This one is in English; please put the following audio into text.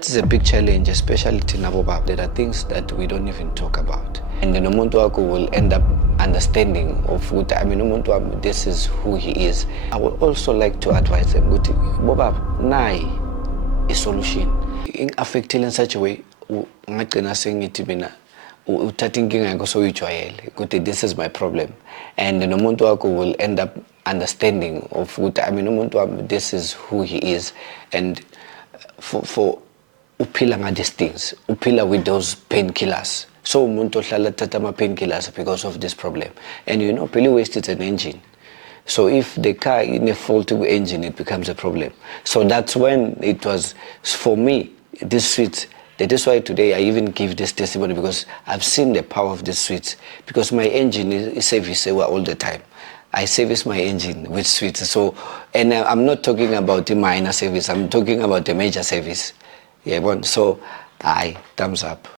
This is a big challenge, especially in Nabobab. There are things that we don't even talk about. And then umuntu wako will end up understanding of what, umuntu wami, this is who he is. I would also like to advise them, Bobab, nai is solution. In affecting in such a way, ngagcina sengithi mina uthatha inkinga yakho soyijwayele ukuthi this is my problem, and then umuntu wako will end up understanding of ukuthi umuntu wami, this is who he is, and for upila ngadies things, upila with those painkillers. So umuntu ohlala thatha ama painkillers because of this problem, and pili waste is an engine. So if the car in a faulty engine, it becomes a problem. So that's when it was, for me, this sweets. That is why today I even give this testimony, because I've seen the power of this sweets. Because my engine is service all the time. I service my engine with sweets. So, and I'm not talking about the minor service. I'm talking about the major service. Yeah, so, thumbs up.